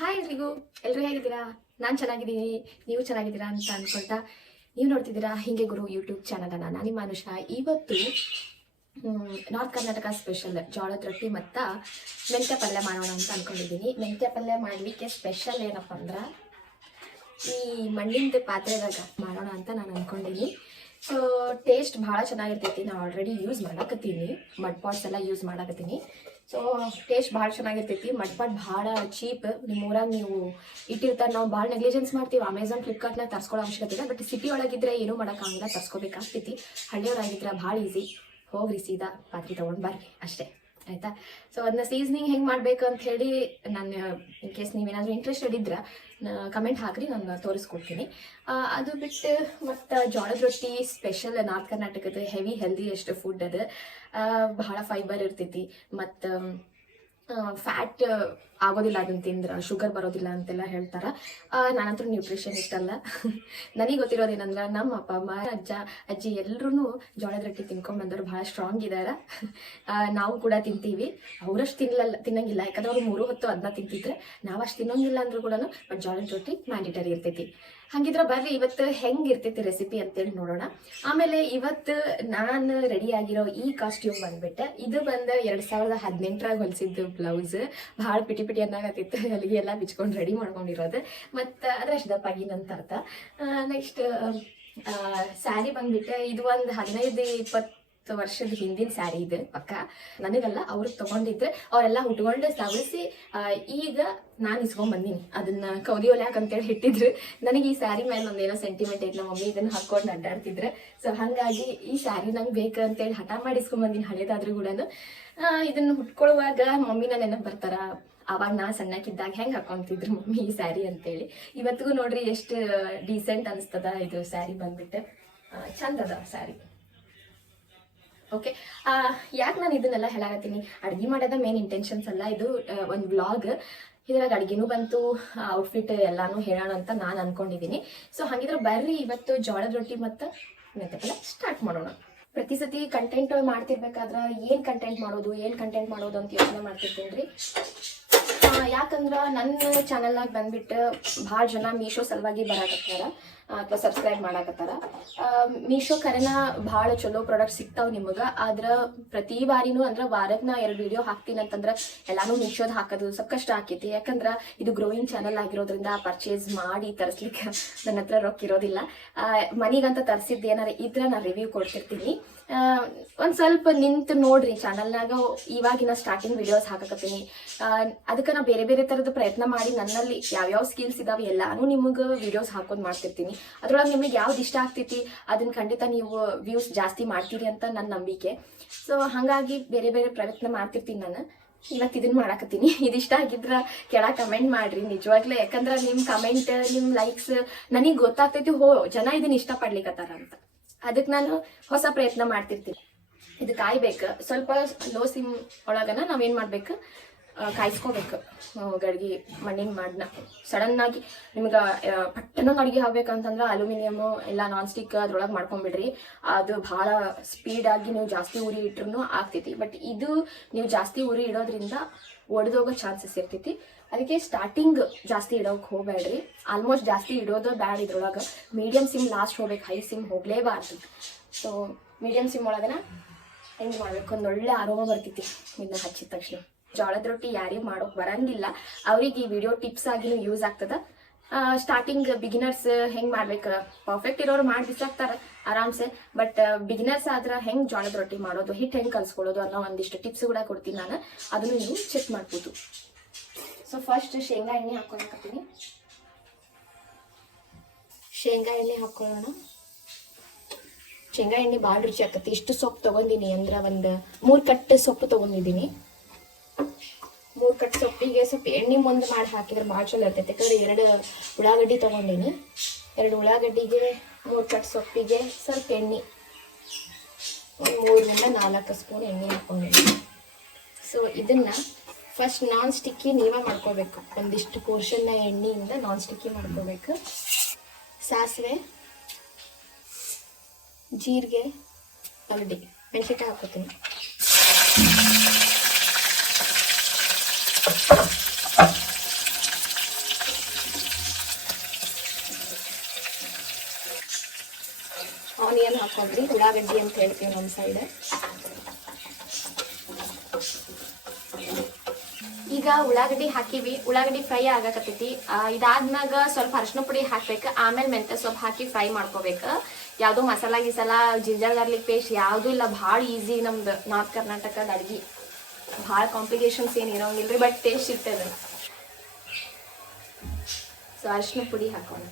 Hi ಎಲ್ರಿಗೂ, ಎಲ್ಲರೂ ಹೇಗಿದ್ದೀರಾ? ನಾನು ಚೆನ್ನಾಗಿದ್ದೀನಿ, ನೀವು ಚೆನ್ನಾಗಿದ್ದೀರಾ ಅಂತ ಅನ್ಕೊಳ್ತಾ ನೀವು ನೋಡ್ತಿದ್ದೀರಾ ಹಿಂಗೆ ಗುರು ಯೂಟ್ಯೂಬ್ ಚಾನಲನ್ನು. ನಾನು ನಿಮ್ಮ ಅನುಷಾ. ಇವತ್ತು ನಾರ್ತ್ ಕರ್ನಾಟಕ ಸ್ಪೆಷಲ್ ಜೋಳದ ರೊಟ್ಟಿ ಮತ್ತು ಮೆಂತ್ಯ ಪಲ್ಯ ಮಾಡೋಣ ಅಂತ ಅಂದ್ಕೊಂಡಿದ್ದೀನಿ. ಮೆಂತ್ಯ ಪಲ್ಯ ಮಾಡಲಿಕ್ಕೆ ಸ್ಪೆಷಲ್ ಏನಪ್ಪ ಅಂದ್ರೆ ಈ ಮಣ್ಣಿಂದ ಪಾತ್ರೆದಾಗ ಮಾಡೋಣ ಅಂತ ನಾನು ಅಂದ್ಕೊಂಡಿದ್ದೀನಿ. ಸೊ ಟೇಸ್ಟ್ ಭಾಳ ಚೆನ್ನಾಗಿರ್ತೈತಿ. ನಾನು ಆಲ್ರೆಡಿ ಯೂಸ್ ಮಾಡಾಕತ್ತೀನಿ, ಮಡ್ ಪಾಟ್ಸ್ ಎಲ್ಲ ಯೂಸ್ ಮಾಡಾಕತ್ತೀನಿ. ಸೊ ಟೇಸ್ಟ್ ಭಾಳ ಚೆನ್ನಾಗಿರ್ತೈತಿ. ಮಡ್ ಪಾಟ್ ಭಾಳ ಚೀಪ್. ನಿಮ್ಮ ಊರಾಗ ನೀವು ಇಟ್ಟಿರ್ತಾರೆ. ನಾವು ಭಾಳ ನೆಗ್ಲಿಜೆನ್ಸ್ ಮಾಡ್ತೀವಿ. ಅಮೆಝಾನ್ ಫ್ಲಿಪ್ಕಾರ್ಟ್ನಾಗ ತರಿಸ್ಕೊಳ್ಳೋ ಅವಶ್ಯಕತೆ ಇಲ್ಲ. ಬಟ್ ಸಿಟಿ ಒಳಗಿದ್ರೆ ಏನೂ ಮಾಡೋಕ್ಕಾಗಿಲ್ಲ, ತರಿಸ್ಕೋಬೇಕಾಗ್ತೈತಿ. ಹಳ್ಳಿಯವರಾಗಿದ್ರೆ ಭಾಳ ಈಸಿ. ಹೋಗ್ರಿ ಸೀದಾ ಪಾತ್ರೆ ತೊಗೊಂಡು ಬರ್ರಿ ಅಷ್ಟೇ, ಆಯಿತಾ? ಸೊ ಅದನ್ನ ಸೀಸ್ನಿಂಗ್ ಹೆಂಗೆ ಮಾಡಬೇಕು ಅಂತ ಹೇಳಿ ನಾನು ಇನ್ ಕೇಸ್ ನೀವೇನಾದರೂ ಇಂಟ್ರೆಸ್ಟೆಡ್ ಇದ್ರೆ ಕಮೆಂಟ್ ಹಾಕ್ರಿ, ನಾನು ತೋರಿಸ್ಕೊಡ್ತೀನಿ. ಅದು ಬಿಟ್ಟು ಮತ್ತು ಜೋಳದ ರೊಟ್ಟಿ ಸ್ಪೆಷಲ್ ನಾರ್ತ್ ಕರ್ನಾಟಕದ ಹೆವಿ ಹೆಲ್ದಿಯೆಸ್ಟ್ ಫುಡ್ ಅದು. ಬಹಳ ಫೈಬರ್ ಇರ್ತೈತಿ ಮತ್ತು ಫ್ಯಾಟ್ ಆಗೋದಿಲ್ಲ ಅದನ್ನು ತಿಂದ್ರೆ, ಶುಗರ್ ಬರೋದಿಲ್ಲ ಅಂತೆಲ್ಲ ಹೇಳ್ತಾರೆ. ನಾನಂತೂ ನ್ಯೂಟ್ರಿಷನಿಸ್ಟ್ ಅಲ್ಲ. ನನಗೆ ಗೊತ್ತಿರೋದೇನಂದ್ರೆ ನಮ್ಮ ಅಪ್ಪ ಅಮ್ಮ ಅಜ್ಜ ಅಜ್ಜಿ ಎಲ್ಲರೂ ಜೋಳದ ರೊಟ್ಟಿ ತಿನ್ಕೊಂಡು ಬಂದವರು ಭಾಳ ಸ್ಟ್ರಾಂಗ್ ಇದ್ದಾರೆ. ನಾವು ಕೂಡ ತಿಂತೀವಿ. ಅವರಷ್ಟು ತಿನ್ನಂಗಿಲ್ಲ, ಯಾಕಂದ್ರೆ ಅವರು 3 ಹೊತ್ತು ಅದನ್ನ ತಿಂತಿದ್ರೆ ನಾವು ಅಷ್ಟು ತಿನ್ನೋಂಗಿಲ್ಲ ಅಂದ್ರೂ ಕೂಡ ಬಟ್ ಜೋಳದ ರೊಟ್ಟಿ ಮ್ಯಾಂಡೇಟರಿ ಇರ್ತೈತಿ. ಹಾಗಿದ್ರೆ ಬರ್ರಿ ಇವತ್ತು ಹೆಂಗೆ ಇರ್ತೈತಿ ರೆಸಿಪಿ ಅಂತೇಳಿ ನೋಡೋಣ. ಆಮೇಲೆ ಇವತ್ತು ನಾನು ರೆಡಿಯಾಗಿರೋ ಈ ಕಾಸ್ಟ್ಯೂಮ್ ಬಂದ್ಬಿಟ್ಟು ಇದು 2018 ಹೊಲಿಸಿದ್ದು ಬ್ಲೌಸ್. ಭಾಳ ಪಿಟಿ ಅನ್ನಾಗತ್ತಿತ್ತು, ಅಲ್ಲಿಗೆ ಎಲ್ಲ ಬಿಚ್ಕೊಂಡು ರೆಡಿ ಮಾಡ್ಕೊಂಡಿರೋದು. ಮತ್ತು ಅದ್ರಷ್ಟು ದಪ್ಪಾಗಿನಂತ ಅರ್ಥ. ನೆಕ್ಸ್ಟ್ ಸ್ಯಾರಿ ಬಂದ್ಬಿಟ್ಟು ಇದು ಒಂದು 15-20 ವರ್ಷದ ಹಿಂದಿನ ಸ್ಯಾರಿ ಇದೆ ಪಕ್ಕ. ನನಗಲ್ಲ, ಅವ್ರಿಗೆ ತೊಗೊಂಡಿದ್ರೆ ಅವರೆಲ್ಲ ಉಟ್ಕೊಂಡು ಸವಳಿಸಿ ಈಗ ನಾನು ಇಸ್ಕೊಂಡ್ ಬಂದೀನಿ. ಅದನ್ನ ಕೌದಿ ಹೊಲ್ಯಾಕ ಅಂತೇಳಿ ಇಟ್ಟಿದ್ರು. ನನಗೆ ಈ ಸ್ಯಾರಿ ಮೇಲೆ ಒಂದೇನೋ ಸೆಂಟಿಮೆಂಟ್ ಐತೆ. ನಮ್ಮ ಮಮ್ಮಿ ಇದನ್ನ ಹಾಕೊಂಡು ಅಡ್ಡಾಡ್ತಿದ್ರೆ. ಸೊ ಹಾಗಾಗಿ ಈ ಸ್ಯಾರಿ ನಂಗೆ ಬೇಕು ಅಂತೇಳಿ ಹಠ ಮಾಡಿ ಇಸ್ಕೊಂಡ್ ಬಂದೀನಿ, ಹಳೇದಾದ್ರೂ ಕೂಡ. ಇದನ್ನ ಹುಟ್ಕೊಳ್ಳುವಾಗ ಮಮ್ಮಿನ ನೆನಪು ಬರ್ತಾರ. ಅವಾಗ ನಾ ಸಣ್ಣಕ್ಕಿದ್ದಾಗ ಹೆಂಗೆ ಹಾಕೊಂತಿದ್ರು ಮಮ್ಮಿ ಈ ಸ್ಯಾರಿ ಅಂತೇಳಿ. ಇವತ್ತಿಗೂ ನೋಡ್ರಿ ಎಷ್ಟು ಡೀಸೆಂಟ್ ಅನಿಸ್ತದ ಇದು ಸ್ಯಾರಿ ಬಂದ್ಬಿಟ್ಟು. ಚಂದ ಅದ ಸ್ಯಾರಿ. ಓಕೆ, ಯಾಕೆ ನಾನು ಇದನ್ನೆಲ್ಲ ಹೇಳಾಕತ್ತೀನಿ? ಅಡುಗೆ ಮಾಡೋದ ಮೇನ್ ಇಂಟೆನ್ಷನ್ಸ್ ಅಲ್ಲ, ಇದು ಒಂದು ವ್ಲಾಗ್. ಇದ್ರಾಗ ಅಡುಗೆನೂ ಬಂತು, ಔಟ್ಫಿಟ್ ಎಲ್ಲಾನು ಹೇಳೋಣ ಅಂತ ನಾನು ಅನ್ಕೊಂಡಿದ್ದೀನಿ. ಸೊ ಹಾಗಿದ್ರೆ ಬರ್ರಿ ಇವತ್ತು ಜೋಳದ ರೊಟ್ಟಿ ಮತ್ತು ಮೆಂತ್ಯ ಸ್ಟಾರ್ಟ್ ಮಾಡೋಣ. ಪ್ರತಿ ಸತಿ ಕಂಟೆಂಟ್ ಮಾಡ್ತಿರ್ಬೇಕಾದ್ರೆ ಏನು ಕಂಟೆಂಟ್ ಮಾಡೋದು ಅಂತ ಯೋಚನೆ ಮಾಡ್ತಿರ್ತೀನಿ ರೀ. ಯಾಕಂದ್ರೆ ನನ್ನ ಚಾನಲ್ನಾಗ ಬಂದ್ಬಿಟ್ಟು ಭಾಳ ಜನ ಮೀಶೋ ಸಲುವಾಗಿ ಬರಾಕತ್ತಾರ ಅಥವಾ ಸಬ್ಸ್ಕ್ರೈಬ್ ಮಾಡಾಕತ್ತಾರ. ಮೀಶೋ ಕರೆನ ಭಾಳ ಚಲೋ ಪ್ರಾಡಕ್ಟ್ ಸಿಗ್ತಾವೆ ನಿಮಗೆ. ಆದ್ರೆ ಪ್ರತಿ ಬಾರಿನೂ ಅಂದ್ರೆ ವಾರಕ್ಕೆ ನಾ 2 ವಿಡಿಯೋ ಹಾಕ್ತೀನಿ ಅಂತಂದ್ರೆ ಎಲ್ಲಾನು ಮೀಶೋದು ಹಾಕೋದು ಸ್ವಲ್ಪ ಕಷ್ಟ ಆಕೈತಿ. ಯಾಕಂದ್ರೆ ಇದು ಗ್ರೋಯಿಂಗ್ ಚಾನಲ್ ಆಗಿರೋದ್ರಿಂದ ಪರ್ಚೇಸ್ ಮಾಡಿ ತರಿಸ್ಲಿಕ್ಕೆ ನನ್ನ ಹತ್ರ ರೊಕ್ಕ ಇರೋದಿಲ್ಲ. ಮನೆಗಂತ ತರಿಸಿದ್ದು ಏನಾರು ಇದ್ರೆ ನಾನು ರಿವ್ಯೂ ಕೊಡ್ತಿರ್ತೀನಿ. ಒಂದು ಸ್ವಲ್ಪ ನಿಂತು ನೋಡ್ರಿ ಚಾನಲ್ನಾಗ. ಇವಾಗಿನ ಸ್ಟಾರ್ಟಿಂಗ್ ವಿಡಿಯೋಸ್ ಹಾಕಕತ್ತೀನಿ. ಅದಕ್ಕೆ ನಾ ಬೇರೆ ಬೇರೆ ಥರದ ಪ್ರಯತ್ನ ಮಾಡಿ ನನ್ನಲ್ಲಿ ಯಾವ್ಯಾವ ಸ್ಕಿಲ್ಸ್ ಇದಾವೆ ಎಲ್ಲಾನು ನಿಮಗೆ ವಿಡಿಯೋಸ್ ಹಾಕೋದು ಮಾಡ್ತಿರ್ತೀನಿ. ಅದ್ರೊಳಗೆ ನಿಮಗೆ ಯಾವ್ದು ಇಷ್ಟ ಆಗ್ತೈತಿ ಅದನ್ನ ಖಂಡಿತ ನೀವು ವ್ಯೂಸ್ ಜಾಸ್ತಿ ಮಾಡ್ತೀರಿ ಅಂತ ನನ್ನ ನಂಬಿಕೆ. ಸೊ ಹಾಗಾಗಿ ಬೇರೆ ಬೇರೆ ಪ್ರಯತ್ನ ಮಾಡ್ತಿರ್ತೀನಿ ನಾನು. ಇವತ್ತು ಇದನ್ನ ಮಾಡಾಕತ್ತೀನಿ. ಇದಿಷ್ಟ ಆಗಿದ್ರ ಕೆಳಗೆ ಕಮೆಂಟ್ ಮಾಡ್ರಿ ನಿಜವಾಗ್ಲೂ. ಯಾಕಂದ್ರೆ ನಿಮ್ಮ ಕಮೆಂಟ್, ನಿಮ್ಮ ಲೈಕ್ಸ್ ನನಗೆ ಗೊತ್ತಾಗ್ತೈತಿ ಜನ ಇದನ್ನ ಇಷ್ಟಪಡ್ಲಿಕ್ಕತ್ತಾರ ಅಂತ. ಅದಕ್ಕೆ ನಾನು ಹೊಸ ಪ್ರಯತ್ನ ಮಾಡ್ತಿರ್ತೀನಿ. ಇದು ಕಾಯ್ಬೇಕು ಸ್ವಲ್ಪ ಲೋ ಸಿಮ್ ಒಳಗನ ನಾವೇನು ಮಾಡ್ಬೇಕು, ಕಾಯಿಸ್ಕೋಬೇಕು. ಗಡ್ಗೆ ಮಣ್ಣಿನ ಮಾಡನ್ನ ಸಡನ್ನಾಗಿ ನಿಮ್ಗೆ ಪಟ್ಟನಂಗೆ ಅಡುಗೆ ಆಗ್ಬೇಕಂತಂದ್ರೆ ಅಲ್ಯೂಮಿನಿಯಮು ಇಲ್ಲ ನಾನ್ ಸ್ಟಿಕ್ ಅದ್ರೊಳಗೆ ಮಾಡ್ಕೊಂಬಿಡ್ರಿ. ಅದು ಭಾಳ ಸ್ಪೀಡಾಗಿ ನೀವು ಜಾಸ್ತಿ ಉರಿ ಇಟ್ರೂ ಆಗ್ತೈತಿ. ಬಟ್ ಇದು ನೀವು ಜಾಸ್ತಿ ಉರಿ ಇಡೋದ್ರಿಂದ ಒಡೆದೋಗೋ ಚಾನ್ಸಸ್ ಇರ್ತೈತಿ. ಅದಕ್ಕೆ ಸ್ಟಾರ್ಟಿಂಗ್ ಜಾಸ್ತಿ ಇಡೋಕೆ ಹೋಗಬೇಡ್ರಿ. ಆಲ್ಮೋಸ್ಟ್ ಜಾಸ್ತಿ ಇಡೋದು ಬ್ಯಾಡ್. ಇದ್ರೊಳಗೆ ಮೀಡಿಯಮ್ ಸಿಮ್ ಲಾಸ್ಟ್ ಹೋಗ್ಬೇಕು, ಹೈ ಸಿಮ್ ಹೋಗಲೇಬಾರ್ದು. ಸೊ ಮೀಡಿಯಮ್ ಸಿಮ್ ಒಳಗನ ಹೆಂಗೆ ಮಾಡಬೇಕು, ಒಂದು ಒಳ್ಳೆ ಆರೋಮ ಬರ್ತೈತಿ ಇದನ್ನ ಹಚ್ಚಿದ ತಕ್ಷಣ. ಜೋಳದ ರೊಟ್ಟಿ ಯಾರಿಗೂ ಮಾಡೋಕೆ ಬರಂಗಿಲ್ಲ ಅವ್ರಿಗೆ ಈ ವಿಡಿಯೋ ಟಿಪ್ಸ್ ಆಗಿನೂ ಯೂಸ್ ಆಗ್ತದ. ಸ್ಟಾರ್ಟಿಂಗ್ ಬಿಗಿನರ್ಸ್ ಹೆಂಗೆ ಮಾಡ್ಬೇಕು, ಪರ್ಫೆಕ್ಟ್ ಇರೋರು ಮಾಡಿ ಬಿಸಾಕ್ತಾರೆ ಆರಾಮ್ಸೆ. ಬಟ್ ಬಿಗಿನರ್ಸ್ ಆದ್ರೆ ಹೆಂಗೆ ಜೋಳದ ರೊಟ್ಟಿ ಮಾಡೋದು, ಹಿಟ್ಟು ಹೆಂಗೆ ಕಲಿಸ್ಕೊಳ್ಳೋದು ಅನ್ನೋ ಒಂದಿಷ್ಟು ಟಿಪ್ಸ್ ಕೂಡ ಕೊಡ್ತೀನಿ ನಾನು. ಅದನ್ನು ನೀವು ಚೆಕ್ ಮಾಡ್ಬೋದು. ಸೊ ಫಸ್ಟ್ ಶೇಂಗಾ ಎಣ್ಣೆ ಹಾಕ್ಕೊಳಕತ್ತೀನಿ. ಶೇಂಗಾ ಎಣ್ಣೆ ಹಾಕ್ಕೊಳ್ಳೋಣ. ಶೇಂಗಾ ಎಣ್ಣೆ ಭಾಳ ರುಚಿ ಆಗ್ತೈತಿ. ಇಷ್ಟು ಸೊಪ್ಪು ತೊಗೊಂಡಿನಿ ಅಂದ್ರೆ ಒಂದು 3 ಕಟ್ ಸೊಪ್ಪು ತೊಗೊಂಡಿದ್ದೀನಿ. 3 ಕಟ್ ಸೊಪ್ಪಿಗೆ ಸ್ವಲ್ಪ ಎಣ್ಣೆ ಮುಂದೆ ಮಾಡಿ ಹಾಕಿದ್ರೆ ಭಾಳ ಚಲೋ ಇರ್ತೈತೆ. ಯಾಕಂದ್ರೆ 2 ಉಳ್ಳಾಗಡ್ಡಿ ತೊಗೊಂಡಿನಿ. 2 ಉಳ್ಳಾಗಡ್ಡಿಗೆ 3 ಕಟ್ ಸೊಪ್ಪಿಗೆ ಸ್ವಲ್ಪ ಎಣ್ಣೆ, 3-4 ಸ್ಪೂನ್ ಎಣ್ಣೆ ಹಾಕ್ಕೊಂಡಿದ್ದೀನಿ. ಸೊ ಇದನ್ನು ಫಸ್ಟ್ ನಾನ್ ಸ್ಟಿಕ್ಕಿ ನೀವೇ ಮಾಡ್ಕೋಬೇಕು. ಒಂದಿಷ್ಟು ಪೋರ್ಷನ್ನ ಎಣ್ಣೆಯಿಂದ ನಾನ್ ಸ್ಟಿಕ್ಕಿ ಮಾಡ್ಕೋಬೇಕು. ಸಾಸಿವೆ, ಜೀರಿಗೆ, ಅಗಡಿ, ಮೆಣಸಿನ್ಕಾಯಿ ಹಾಕೋತೀನಿ. ಹಾಕೊಂಡ್ರಿ, ಉಳ್ಳಾಗಡ್ಡಿ ಅಂತ ಹೇಳ್ತೀವಿ ನಮ್ಮ ಸೈಡ್. ಈಗ ಉಳ್ಳಾಗಡ್ಡಿ ಹಾಕಿವಿ, ಉಳ್ಳಾಗಡ್ಡಿ ಫ್ರೈ ಆಗಕತ್ತೈತಿ. ಇದಾದ್ಮ್ಯಾಗ ಸ್ವಲ್ಪ ಅರಿಶಿನ ಪುಡಿ ಹಾಕ್ಬೇಕು, ಆಮೇಲೆ ಮೆಂತ್ಯ ಸೊಪ್ಪು ಹಾಕಿ ಫ್ರೈ ಮಾಡ್ಕೋಬೇಕು. ಯಾವುದು ಮಸಾಲ ಗಿಸಾಲ ಜಿಂಜರ್ ಗಾರ್ಲಿಕ್ ಪೇಸ್ಟ್ ಯಾವುದೂ ಇಲ್ಲ. ಭಾಳ ಈಸಿ ನಮ್ದು ನಾರ್ತ್ ಕರ್ನಾಟಕದ ಅಡ್ಗೆ. ಭಾಳ ಕಾಂಪ್ಲಿಕೇಶನ್ಸ್ ಏನು ಇರೋಂಗಿಲ್ರಿ, ಬಟ್ ಟೇಸ್ಟ್ ಇರ್ತದೆ. ಸೊ ಅರಿಶಿನ ಪುಡಿ ಹಾಕೋಣ.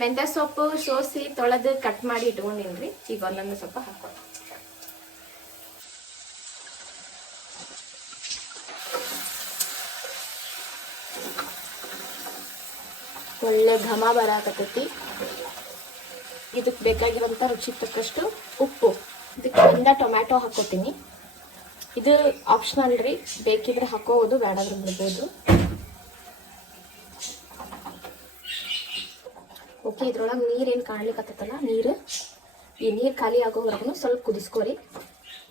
ಮೆಂತ್ಯ ಸೊಪ್ಪು ಸೋಸಿ ತೊಳೆದು ಕಟ್ ಮಾಡಿ ಇಟ್ಕೊಂಡಿನ್ರಿ. ಈಗ ಒಂದೊಂದು ಸ್ವಲ್ಪ ಹಾಕೋಣ. ಒಳ್ಳೆ ಘಮ ಬರಾಕತ್ತೈತಿ. ಇದಕ್ಕೆ ಬೇಕಾಗಿರೋಂಥ ರುಚಿಗೆ ತಕ್ಕಷ್ಟು ಉಪ್ಪು. ಇದಕ್ಕೆ ಒಂದು ಟೊಮ್ಯಾಟೊ ಹಾಕೋತೀನಿ. ಇದು ಆಪ್ಷನಲ್ ರೀ, ಬೇಕಿದ್ರೆ ಹಾಕೋಬೋದು, ಬೇಡಾದ್ರೆ ಬಿಡ್ಬೋದು. ಓಕೆ, ಇದ್ರೊಳಗೆ ನೀರೇನು ಕಾಣ್ಲಿಕ್ಕತ್ತಲ್ಲ, ಈ ನೀರು ಖಾಲಿ ಆಗೋವರೆಗೂ ಸ್ವಲ್ಪ ಕುದಿಸ್ಕೋರಿ.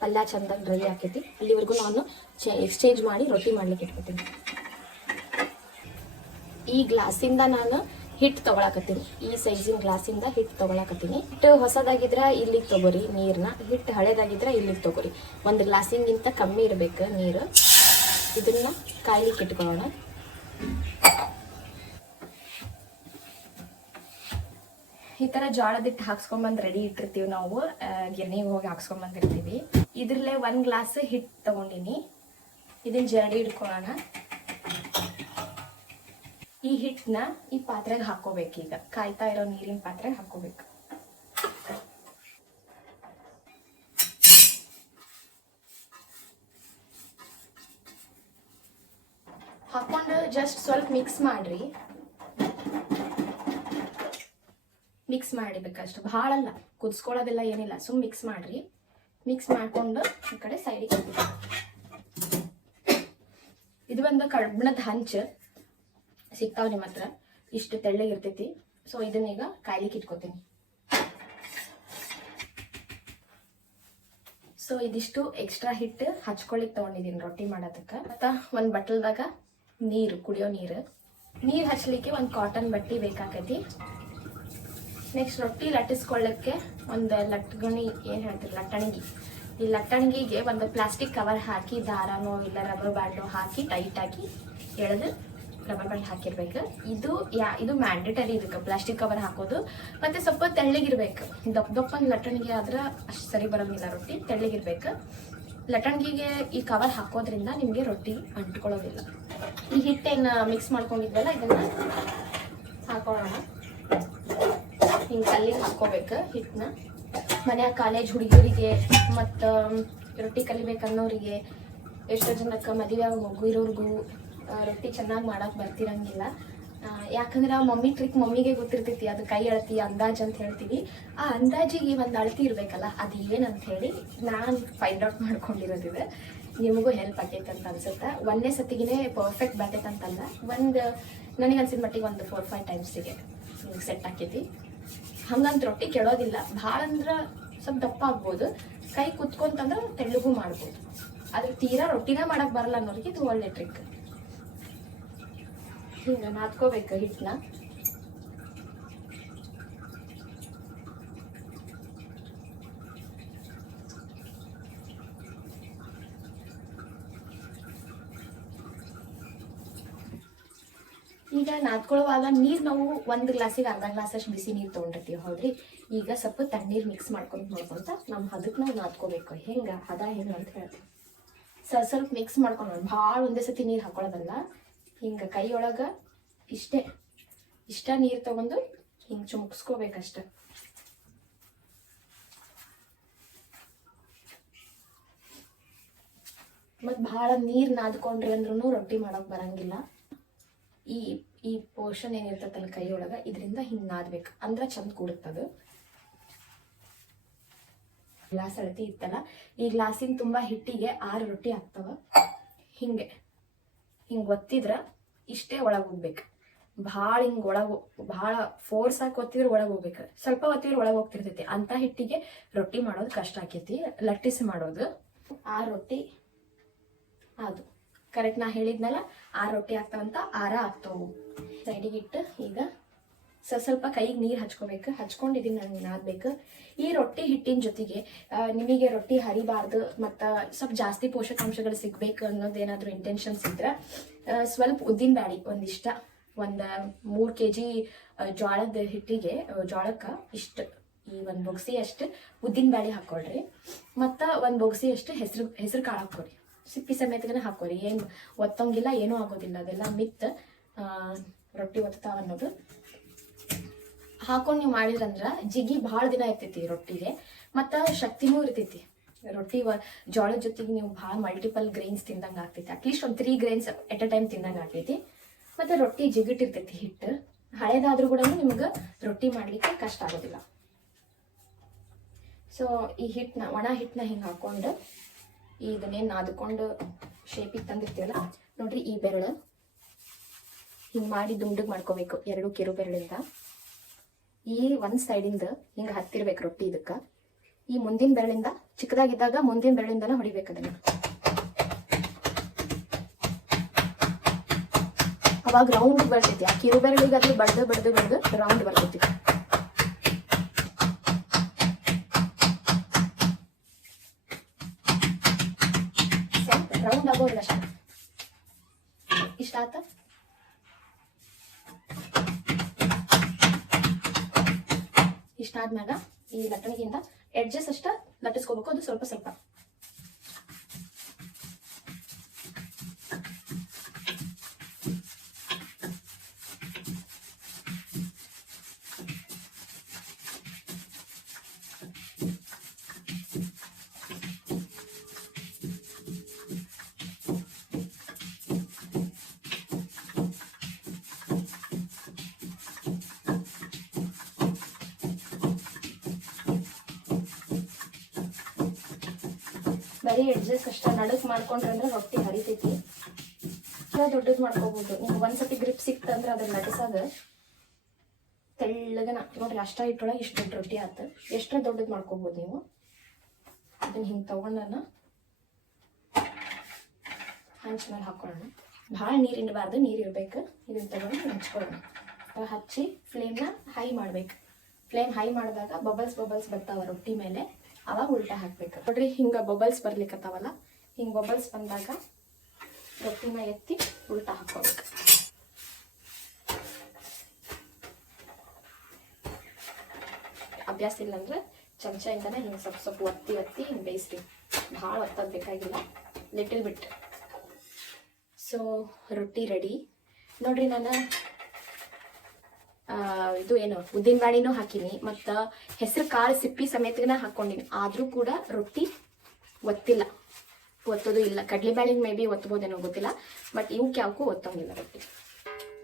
ಪಲ್ಯ ಚಂದಾಗಿ ಡ್ರೈ ಆಕೈತಿ. ಅಲ್ಲಿವರೆಗೂ ನಾನು ಎಕ್ಸ್ಚೇಂಜ್ ಮಾಡಿ ರೊಟ್ಟಿ ಮಾಡ್ಲಿಕ್ಕೆ ಇಟ್ಕೊತೀನಿ. ಈ ಗ್ಲಾಸಿಂದ ನಾನು ಹಿಟ್ಟು ತೊಗೊಳಕತ್ತೀನಿ. ಈ ಸೈಜಿನ ಗ್ಲಾಸಿಂದ ಹಿಟ್ಟು ತೊಗೊಳಕತ್ತೀನಿ. ಹಿಟ್ಟು ಹೊಸದಾಗಿದ್ರೆ ಇಲ್ಲಿಗೆ ತೊಗೋರಿ ನೀರನ್ನ, ಹಿಟ್ಟು ಹಳೇದಾಗಿದ್ರೆ ಇಲ್ಲಿಗೆ ತೊಗೋರಿ. ಒಂದು ಗ್ಲಾಸಿಂಗಿಂತ ಕಮ್ಮಿ ಇರಬೇಕು ನೀರು. ಇದನ್ನ ಕಾಯ್ಲಿಕ್ಕೆ ಇಟ್ಕೊಳ್ಳೋಣ. ಈ ಥರ ಜೋಳದ ಹಿಟ್ಟು ಹಾಕ್ಸ್ಕೊಂಬಂದು ರೆಡಿ ಇಟ್ಟಿರ್ತೀವಿ ನಾವು, ಗಿರಣಿಗೆ ಹೋಗಿ ಹಾಕ್ಸ್ಕೊಂಬಂದಿರ್ತೀವಿ. ಇದ್ರಲ್ಲೇ 1 ಗ್ಲಾಸ್ ಹಿಟ್ಟು ತೊಗೊಂಡಿನಿ. ಇದನ್ನ ಜರಡಿ ಇಟ್ಕೊಳ್ಳೋಣ. ಈ ಹಿಟ್ಟನ್ನ ಈ ಪಾತ್ರೆಗೆ ಹಾಕೋಬೇಕು. ಈಗ ಕಾಯ್ತಾ ಇರೋ ನೀರಿನ ಪಾತ್ರೆಗೆ ಹಾಕೋಬೇಕು. ಹಾಕೊಂಡು ಜಸ್ಟ್ ಸ್ವಲ್ಪ ಮಿಕ್ಸ್ ಮಾಡ್ರಿ. ಮಿಕ್ಸ್ ಮಾಡಿಬೇಕಷ್ಟು, ಭಾಳ ಅಲ್ಲ, ಕುದಿಸ್ಕೊಳ್ಳೋದಿಲ್ಲ ಏನಿಲ್ಲ, ಸುಮ್ ಮಿಕ್ಸ್ ಮಾಡ್ರಿ. ಮಿಕ್ಸ್ ಮಾಡ್ಕೊಂಡು ಈ ಕಡೆ ಸೈಡಿಗೆ ಹಾಕಿ. ಇದು ಒಂದು ಕಬ್ಬಿಣದ ಹಂಚು ಸಿಗ್ತಾವ ನಿಮ್ಮ ಹತ್ರ, ಇಷ್ಟು ತೆಳ್ಳಗಿರ್ತೈತಿ. ಸೊ ಇದನ್ನೀಗ ಕಾಯ್ಲಿಕ್ಕೆ ಇಟ್ಕೋತೀನಿ. ಸೊ ಇದಿಷ್ಟು ಎಕ್ಸ್ಟ್ರಾ ಹಿಟ್ಟು ಹಚ್ಕೊಳ್ಳಿಕ್ಕೆ ತೊಗೊಂಡಿದ್ದೀನಿ ರೊಟ್ಟಿ ಮಾಡೋದಕ್ಕೆ. ಮತ್ತು ಒಂದು ಬಟ್ಲದಾಗ ನೀರು, ಕುಡಿಯೋ ನೀರು ಹಚ್ಚಲಿಕ್ಕೆ ಒಂದು ಕಾಟನ್ ಬಟ್ಟೆ ಬೇಕಾಕೈತಿ. ನೆಕ್ಸ್ಟ್ ರೊಟ್ಟಿ ಲಟ್ಟಿಸ್ಕೊಳ್ಳೋಕ್ಕೆ ಒಂದು ಲಟ್ಗಣಿ, ಏನು ಹೇಳ್ತೀರಿ, ಲಟ್ಟಣಿಗೆ. ಈ ಲಟ್ಟಣಿಗೆ ಒಂದು ಪ್ಲಾಸ್ಟಿಕ್ ಕವರ್ ಹಾಕಿ, ದಾರನೋ ಇಲ್ಲ ರಬ್ಬರ್ ಬ್ಯಾಂಡೋ ಹಾಕಿ ಟೈಟಾಗಿ ಎಳೆದು ರಬ್ಬರ್ ಬ್ಯಾಂಡ್ ಹಾಕಿರ್ಬೇಕು. ಇದು ಮ್ಯಾಂಡೇಟರಿ. ಇದಕ್ಕೆ ಪ್ಲಾಸ್ಟಿಕ್ ಕವರ್ ಹಾಕೋದು. ಮತ್ತು ಸ್ವಲ್ಪ ತೆಳ್ಳಗಿರ್ಬೇಕು. ದಪ್ಪನ ಲಟ್ಟಣಿಗೆ ಆದ್ರೆ ಅಷ್ಟು ಸರಿ ಬರೋಂಗಿಲ್ಲ ರೊಟ್ಟಿ, ತೆಳ್ಳಗಿರ್ಬೇಕು. ಲಟ್ಟಣಿಗೆ ಈ ಕವರ್ ಹಾಕೋದ್ರಿಂದ ನಿಮಗೆ ರೊಟ್ಟಿ ಅಂಟ್ಕೊಳ್ಳೋದಿಲ್ಲ. ಈ ಹಿಟ್ಟೇನು ಮಿಕ್ಸ್ ಮಾಡ್ಕೊಂಡಿದ್ವಲ್ಲ ಇದನ್ನು ಹಾಕೊಳ್ಳೋಣ. ಹಿಂಗೆ ಕಲ್ಲಿಗೆ ಹಾಕ್ಕೋಬೇಕು ಹಿಟ್ಟನ್ನ. ಮನ್ಯಾಗ ಕಾಲೇಜ್ ಹುಡುಗಿಯರಿಗೆ ಮತ್ತು ರೊಟ್ಟಿ ಕಲಿಬೇಕನ್ನೋರಿಗೆ, ಎಷ್ಟೋ ಜನಕ್ಕೆ ಮದುವೆ ಮಗು ಇರೋರ್ಗೂ ರೊಟ್ಟಿ ಚೆನ್ನಾಗಿ ಮಾಡಕ್ಕೆ ಬರ್ತಿರಂಗಿಲ್ಲ. ಯಾಕಂದ್ರೆ ಮಮ್ಮಿ ಟ್ರಿಕ್ ಮಮ್ಮಿಗೆ ಗೊತ್ತಿರ್ತೈತಿ. ಅದು ಕೈ ಅಳತಿ ಅಂದಾಜು ಅಂತ ಹೇಳ್ತೀವಿ. ಆ ಅಂದಾಜಿಗೆ ಒಂದು ಅಳತಿ ಇರಬೇಕಲ್ಲ, ಅದು ಏನಂತ ಹೇಳಿ ನಾನು ಫೈಂಡ್ ಔಟ್ ಮಾಡ್ಕೊಂಡಿರೋದಿದೆ. ನಿಮಗೂ ಹೆಲ್ಪ್ ಆಗೈತೆ ಅಂತ ಅನ್ಸುತ್ತೆ. ಒಂದೇ ಸತಿಗೆ ಪರ್ಫೆಕ್ಟ್ ಬರ್ತೈತೆ ಅಂತಲ್ಲ, ನನಗೆ ಅನ್ಸಿದ ಮಟ್ಟಿಗೆ ಒಂದು 4-5 ಟೈಮ್ಸಿಗೆ ಸೆಟ್ ಆಕೈತಿ. ಹಂಗಂತ ರೊಟ್ಟಿ ಕೆಡೋದಿಲ್ಲ. ಭಾಳ ಅಂದ್ರೆ ಸ್ವಲ್ಪ ದಪ್ಪ ಆಗ್ಬೋದು, ಕೈ ಕುತ್ಕೊಂತಂದ್ರೆ ತೆಳ್ಳಗೂ ಮಾಡ್ಬೋದು. ಆದ್ರೆ ತೀರಾ ರೊಟ್ಟಿನ ಮಾಡಕ್ಕೆ ಬರಲ್ಲ ಅನ್ನೋರಿಗೆ ಇದು ಒಳ್ಳೆ ಟ್ರಿಕ್. ಹಿಂಗೆ ನಾದ್ಕೋಬೇಕು ಹಿಟ್ಟನ್ನ. ಈಗ ನಾದ್ಕೊಳ್ಳುವಾಗ ನೀರು ನಾವು 1 ಗ್ಲಾಸಿಗೆ ಅರ್ಧ ಗ್ಲಾಸಷ್ಟು ಬಿಸಿ ನೀರು ತೊಗೊಂಡಿರ್ತೀವಿ, ಹೌದ್ರಿ. ಈಗ ಸ್ವಲ್ಪ ತಣ್ಣೀರು ಮಿಕ್ಸ್ ಮಾಡ್ಕೊಂತ ನಮ್ಮ ಹದಕ್ಕೆ ನಾವು ನಾದ್ಕೋಬೇಕು. ಹೆಂಗೆ ಹದ ಹೆಂಗೆ ಅಂತ ಹೇಳ್ತೀವಿ. ಸ್ವಲ್ಪ ಮಿಕ್ಸ್ ಮಾಡ್ಕೊಂಡು, ಭಾಳ ಒಂದೇ ಸತಿ ನೀರು ಹಾಕೊಳ್ಳೋದಲ್ಲ. ಹಿಂಗೆ ಕೈಯೊಳಗೆ ಇಷ್ಟ ನೀರು ತಗೊಂಡು ಹಿಂಗೆ ಚುಮ್ಸ್ಕೋಬೇಕಷ್ಟೆ. ಮತ್ತು ಭಾಳ ನೀರು ನಾದ್ಕೊಂಡ್ರಿ ಅಂದ್ರೂ ರೊಟ್ಟಿ ಮಾಡೋಕೆ ಬರಂಗಿಲ್ಲ. ಈ ಪೋರ್ಷನ್ ಏನಿರ್ತೈತಲ್ಲ ಕೈಯೊಳಗೆ, ಇದರಿಂದ ಹಿಂಗೆ ನಾದ್ಬೇಕು, ಅಂದ್ರೆ ಚಂದ ಕೂಡುತ್ತದು. ಗ್ಲಾಸ್ ಅಳತಿ ಇತ್ತಲ್ಲ, ಈ ಗ್ಲಾಸಿನ ತುಂಬ ಹಿಟ್ಟಿಗೆ 6 ರೊಟ್ಟಿ ಆಗ್ತವ. ಹಿಂಗೆ ಒತ್ತಿದ್ರೆ ಇಷ್ಟೇ ಒಳಗೆ ಹೋಗ್ಬೇಕು. ಭಾಳ ಹಿಂಗೆ ಭಾಳ ಫೋರ್ಸ್ ಹಾಕಿ ಒತ್ತಿದ್ರೆ ಒಳಗೆ ಹೋಗ್ಬೇಕು. ಸ್ವಲ್ಪ ಒತ್ತಿದ್ರೆ ಒಳಗೆ ಹೋಗ್ತಿರ್ತೈತಿ. ಅಂಥ ಹಿಟ್ಟಿಗೆ ರೊಟ್ಟಿ ಮಾಡೋದು ಕಷ್ಟ ಆಕೈತಿ, ಲಟ್ಟಿಸಿ ಮಾಡೋದು. 6 ರೊಟ್ಟಿ ಅದು ಕರೆಕ್ಟ್. ನಾ ಹೇಳಿದ್ನಲ್ಲ 6 ರೊಟ್ಟಿ ಆಗ್ತಾವಂತ, 6 ಆಗ್ತಾವು. ಸೈಡಿಗೆ ಇಟ್ಟು ಈಗ ಸ್ವಲ್ಪ ಕೈಗೆ ನೀರು ಹಚ್ಕೋಬೇಕು. ಹಚ್ಕೊಂಡಿದ್ದೀನಿ ನಾನು ನಾದ್ಬೇಕು. ಈ ರೊಟ್ಟಿ ಹಿಟ್ಟಿನ ಜೊತೆಗೆ ನಿಮಗೆ ರೊಟ್ಟಿ ಹರಿಬಾರ್ದು ಮತ್ತು ಸ್ವಲ್ಪ ಜಾಸ್ತಿ ಪೋಷಕಾಂಶಗಳು ಸಿಗ್ಬೇಕು ಅನ್ನೋದೇನಾದರೂ ಇಂಟೆನ್ಷನ್ಸ್ ಇದ್ರೆ ಸ್ವಲ್ಪ ಉದ್ದಿನ ಬ್ಯಾಳಿ ಒಂದಿಷ್ಟ, ಒಂದು 3 kg ಜೋಳದ ಹಿಟ್ಟಿಗೆ ಜೋಳಕ್ಕೆ ಇಷ್ಟು ಈ 1 ಬೊಗ್ಸಿ ಅಷ್ಟು ಉದ್ದಿನ ಬ್ಯಾಳಿ ಹಾಕ್ಕೊಳ್ರಿ. ಮತ್ತು 1 ಬೊಗ್ಸಿ ಅಷ್ಟು ಹೆಸರು ಕಾಳು ಹಾಕ್ಕೊರಿ. ಸಿಪ್ಪಿ ಸಮೇತನೇ ಹಾಕೋರಿ. ಏನು ಒತ್ತಂಗಿಲ್ಲ, ಏನೂ ಆಗೋದಿಲ್ಲ. ಅದೆಲ್ಲ ಮಿತ್ ರೊಟ್ಟಿ ಒತ್ತಾವ ಅನ್ನೋದು ಹಾಕೊಂಡು ನೀವು ಮಾಡಿದ್ರಂದ್ರೆ ಜಿಗಿ ಭಾಳ ದಿನ ಇರ್ತೈತಿ ರೊಟ್ಟಿಗೆ, ಮತ್ತು ಶಕ್ತಿನೂ ಇರ್ತೈತಿ. ರೊಟ್ಟಿ ಜೋಳದ ಜೊತೆಗೆ ನೀವು ಭಾಳ ಮಲ್ಟಿಪಲ್ ಗ್ರೈನ್ಸ್ ತಿಂದಂಗೆ ಆಗ್ತೈತಿ. ಅಟ್ಲೀಸ್ಟ್ ಒಂದು 3 ಗ್ರೈನ್ಸ್ ಎಟ್ ಅ ಟೈಮ್ ತಿಂದಂಗೆ ಆಗ್ತೈತಿ. ಮತ್ತು ರೊಟ್ಟಿ ಜಿಗಿಟ್ಟಿರ್ತೈತಿ ಹಿಟ್ಟು. ಹಳೇದಾದ್ರೂ ಕೂಡ ನಿಮ್ಗೆ ರೊಟ್ಟಿ ಮಾಡಲಿಕ್ಕೆ ಕಷ್ಟ ಆಗೋದಿಲ್ಲ. ಸೊ ಈ ಹಿಟ್ಟನ್ನ, ಒಣ ಹಿಟ್ಟನ್ನ ಹಿಂಗೆ ಹಾಕೊಂಡು ಇದನ್ನೇನು ನಾದ್ಕೊಂಡು ಶೇಪಿಗೆ ತಂದಿರ್ತೀವಲ್ಲ ನೋಡ್ರಿ, ಈ ಬೆರಳು ಹಿಂಗೆ ಮಾಡಿ ದುಂಡಗೆ ಮಾಡ್ಕೋಬೇಕು 2 ಕಿರು ಬೆರಳಿಂದ. ಈ ಒಂದು ಸೈಡಿಂದ ಹಿಂಗೆ ಹತ್ತಿರ್ಬೇಕು ರೊಟ್ಟಿ. ಇದಕ್ಕೆ ಈ ಮುಂದಿನ ಬೆರಳಿಂದ, ಚಿಕ್ಕದಾಗಿದ್ದಾಗ ಮುಂದಿನ ಬೆರಳಿಂದನೇ ಹೊಡಿಬೇಕು ಅದನ್ನು. ಅವಾಗ ರೌಂಡ್ ಬರ್ತೈತಿ. ಆ ಕಿರು ಬೆರಳಿಗೆ ಅದು ಬಡ್ದು ಬಡ್ದು ಬಡ್ದು ರೌಂಡ್ ಬರ್ತೈತಿ. ರೌಂಡ್ ಆಗೋದಿಲ್ಲ ಅಷ್ಟ. ಇಷ್ಟ ಆತ. ಇಷ್ಟ ಆದ್ಮ್ಯಾಗ ಈ ಲಟ್ಟಣಿಗಿಂತ ಎಡ್ಜಸ್ ಅಷ್ಟ ಲಟ್ಟಿಸ್ಕೋಬೇಕು. ಅದು ಸ್ವಲ್ಪ ಸ್ವಲ್ಪ. ಬರೀ ಎಡ್ಜಸ್ ಅಷ್ಟ ನಡಕ್ ಮಾಡ್ಕೊಂಡ್ರೆ ಅಂದ್ರೆ ರೊಟ್ಟಿ ಹರಿತೈತಿ. ದೊಡ್ಡದು ಮಾಡ್ಕೋಬಹುದು. ನಿಮ್ಗೆ ಒಂದ್ಸತಿ ಗ್ರಿಪ್ ಸಿಕ್ತಂದ್ರೆ ಅದನ್ನ ನಟಿಸಾಗ ತೆಳ್ಳಗನ ನೋಡ್ರಿ, ಅಷ್ಟ ಇಟ್ಟೊಳಗೆ ಇಷ್ಟು ದೊಡ್ಡ ರೊಟ್ಟಿ ಆತ. ಎಷ್ಟರ ದೊಡ್ಡದು ಮಾಡ್ಕೋಬಹುದು ನೀವು. ಅದನ್ನ ಹಿಂಗೆ ತಗೊಂಡನ ಹಂಚ್ ಮೇಲೆ ಹಾಕೊಳ್ಳೋಣ. ಭಾಳ ನೀರು ಇಡಬಾರ್ದು, ನೀರು ಇರ್ಬೇಕು. ಇದನ್ನ ತಗೊಂಡು ಹಂಚ್ಕೊಳ್ಳೋಣ. ಹಚ್ಚಿ ಫ್ಲೇಮ್ನ ಹೈ ಮಾಡ್ಬೇಕು. ಫ್ಲೇಮ್ ಹೈ ಮಾಡಿದಾಗ ಬಬಲ್ಸ್ ಬರ್ತಾವ ರೊಟ್ಟಿ ಮೇಲೆ, ಅವಾಗ ಉಲ್ಟಾ ಹಾಕ್ಬೇಕು. ನೋಡ್ರಿ, ಹಿಂಗೆ ಬಬಲ್ಸ್ ಬರ್ಲಿಕ್ಕತ್ತಾವಲ್ಲ, ಹಿಂಗೆ ಬಬಲ್ಸ್ ಬಂದಾಗ ರೊಟ್ಟಿನ ಎತ್ತಿ ಉಲ್ಟಾ ಹಾಕೋಬೇಕು. ಅಭ್ಯಾಸ ಇಲ್ಲಂದ್ರೆ ಚಮಚದಿಂದನೇ ಹಿಂಗೆ ಸ್ವಲ್ಪ ಒತ್ತಿ ಹಿಂಗೆ ಬೇಯಿಸ್ರಿ. ಭಾಳ ಒತ್ತೋದು ಬೇಕಾಗಿಲ್ಲ, ಲಿಟಲ್ ಬಿಟ್. ಸೊ ರೊಟ್ಟಿ ರೆಡಿ ನೋಡ್ರಿ. ನಾನು ಇದು ಏನು ಉದ್ದಿನ ಬ್ಯಾಳಿನೂ ಹಾಕಿನಿ, ಮತ್ತು ಹೆಸರು ಕಾಳು ಸಿಪ್ಪಿ ಸಮೇತನ ಹಾಕ್ಕೊಂಡಿನಿ. ಆದರೂ ಕೂಡ ರೊಟ್ಟಿ ಒತ್ತಿಲ್ಲ, ಒತ್ತೋದು ಇಲ್ಲ. ಕಡ್ಲಿ ಬ್ಯಾಳಿಗೆ ಮೇ ಬಿ ಒತ್ತಬೋದೇನೋ ಗೊತ್ತಿಲ್ಲ, ಬಟ್ ಇವಕ್ಕೆ ಯಾವಕ್ಕೂ ಒತ್ತಂಗಿಲ್ಲ ರೊಟ್ಟಿ.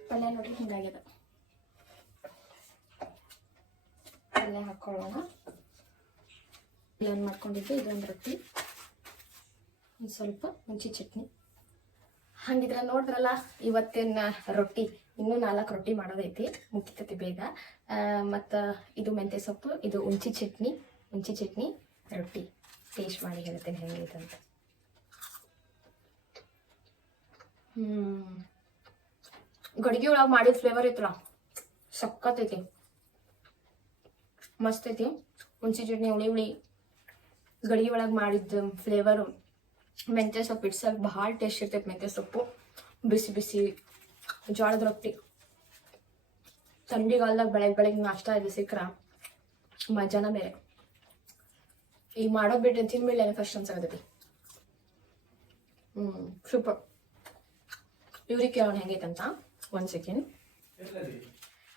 ಪಲ್ಯ ನೋಡ್ರಿ ಹಿಂಗಾಗಿದೆ. ಪಲ್ಯ ಹಾಕ್ಕೊಳ್ಳೋಣ. ಏನು ಮಾಡ್ಕೊಂಡಿದ್ದೆ, ಇದೊಂದು ರೊಟ್ಟಿ, ಒಂದು ಸ್ವಲ್ಪ ಮುಂಚಿ ಚಟ್ನಿ. ಹಂಗಿದ್ರೆ ನೋಡಿದ್ರಲ್ಲ ಇವತ್ತಿನ ರೊಟ್ಟಿ. ಇನ್ನೂ 4 ರೊಟ್ಟಿ ಮಾಡೋದೈತಿ, ಮುಗಿತೈತಿ ಬೇಗ. ಮತ್ತು ಇದು ಮೆಂತ್ಯ ಸೊಪ್ಪು, ಇದು ಉಂಚಿ ಚಟ್ನಿ ರೊಟ್ಟಿ. ಟೇಸ್ಟ್ ಮಾಡಿ ಹೇಳ್ತೇನೆ ಹೆಂಗೈತೆ ಅಂತ. ಗಡಿಗೆ ಒಳಗೆ ಮಾಡಿದ ಫ್ಲೇವರ್ ಐತಲ್ಲ, ಸಕ್ಕತ್ತೈತಿ, ಮಸ್ತ್ ಐತಿ. ಉಂಚಿ ಚಟ್ನಿ ಹುಳಿ ಗಡಿಗೆ ಒಳಗೆ ಮಾಡಿದ ಫ್ಲೇವರು. ಮೆಂತ್ಯ ಸೊಪ್ಪು ಇಟ್ಸಲ್ ಭಾಳ ಟೇಸ್ಟ್ ಇರ್ತೈತೆ. ಮೆಂತ್ಯ ಸೊಪ್ಪು, ಬಿಸಿ ಜೋಳದ ರೊಟ್ಟಿ, ಥಂಡಿಗಾಲದಾಗ ಬೆಳಗ್ಗೆ ನಾಷ್ಟ ಇದು ಸಿಕ್ಕ್ರ ಮಜಾನ ಬೇರೆ. ಈಗ ಮಾಡೋದು ಬಿಟ್ಟು ತಿಂದ್ಮೇಲೆ ಏನೋ ಫಸ್ಟ್ ಅನ್ಸಾಗತೈತಿ. ಸೂಪರ್. ಇವ್ರಿಗೆ ಕೇಳೋಣ ಹೆಂಗೈತಂತ. 1 ಸೆಕೆಂಡ್.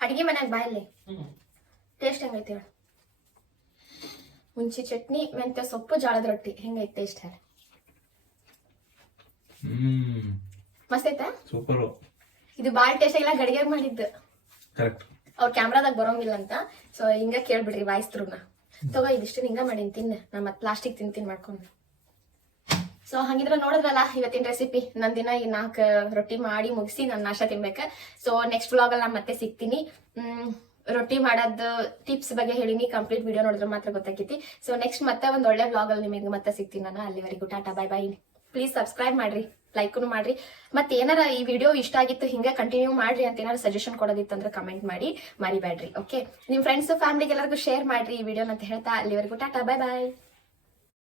ಅಡಿಗೆ ಮನ್ಯಾಗ ಬಾಯಲ್ಲಿ ಟೇಸ್ಟ್ ಹೆಂಗೈತಿ ಹೇಳ. ಮುಂಚಿ ಚಟ್ನಿ, ಮೆಂತ್ಯ ಸೊಪ್ಪು, ಜೋಳದ ರೊಟ್ಟಿ ಹೆಂಗೈತಿ ಟೇಸ್ಟ್ ಹೇಳಿ. ಮಸ್ತ್ ಐತಾ? ಸೂಪರ್. ಇದು ಭಾಳ ಟೇಸ್ಟ್ ಆಗಿಲ್ಲ, ಗಡಿಗೆ ಮಾಡಿದ್ದು. ಕರೆಕ್ಟ್. ಅವ್ರ ಕ್ಯಾಮ್ರಾದಾಗ ಬರೋಂಗಿಲ್ಲ ಅಂತ, ಸೊ ಹಿಂಗ ಕೇಳ್ಬಿಡ್ರಿ ವಾಯ್ಸ್ ಥ್ರೂನ. ತಗೋ ಇದಿಷ್ಟು ಹಿಂಗ ಮಾಡೀನಿ, ತಿನ್ನ. ನಾನು ಮತ್ತೆ ಪ್ಲಾಸ್ಟಿಕ್ ತಿಂತೀನಿ ಮಾಡ್ಕೊಂಡು. ಸೊ ಹಂಗಿದ್ರೆ ನೋಡಿದ್ರಲ್ಲ ಇವತ್ತಿನ ರೆಸಿಪಿ. ನನ್ನ ದಿನ ಈ 4 ರೊಟ್ಟಿ ಮಾಡಿ ಮುಗಿಸಿ ನಾನು ನಾಷ್ಟ ತಿನ್ಬೇಕು. ಸೊ ನೆಕ್ಸ್ಟ್ ವ್ಲಾಗಲ್ಲಿ ನಾನು ಮತ್ತೆ ಸಿಗ್ತೀನಿ. ರೊಟ್ಟಿ ಮಾಡೋದು ಟಿಪ್ಸ್ ಬಗ್ಗೆ ಹೇಳಿನಿ. ಕಂಪ್ಲೀಟ್ ವಿಡಿಯೋ ನೋಡಿದ್ರೆ ಮಾತ್ರ ಗೊತ್ತಾಗೈತಿ. ಸೊ ನೆಕ್ಸ್ಟ್ ಮತ್ತೆ ಒಂದು ಒಳ್ಳೆ ವ್ಲಾಗಲ್ಲಿ ನಿಮಗೆ ಮತ್ತೆ ಸಿಗ್ತೀನಿ ನಾನು. ಅಲ್ಲಿವರೆಗೂ Tata, bye bye. Please subscribe ಮಾಡ್ರಿ. ಲೈಕ್ನು ಮಾಡ್ರಿ. ಮತ್ತೆ ಏನಾರ ಈ ವಿಡಿಯೋ ಇಷ್ಟ ಆಗಿತ್ತು ಹಿಂಗೆ ಕಂಟಿನ್ಯೂ ಮಾಡ್ರಿ ಅಂತ ಏನಾರ ಸಜೆಷನ್ ಕೊಡೋದಿತ್ತಂದ್ರೆ ಕಮೆಂಟ್ ಮಾಡಿ ಮರಿಬೇಡ್ರಿ. ಓಕೆ, ನಿಮ್ಮ ಫ್ರೆಂಡ್ಸ್ ಫ್ಯಾಮಿಲಿಗೆ ಎಲ್ಲರಿಗೂ ಶೇರ್ ಮಾಡ್ರಿ ಈ ವಿಡಿಯೋನ ಅಂತ ಹೇಳ್ತಾ ಅಲ್ಲಿವರೆಗೂ ಟಾಟಾ, ಬಾಯ್ ಬಾಯ್.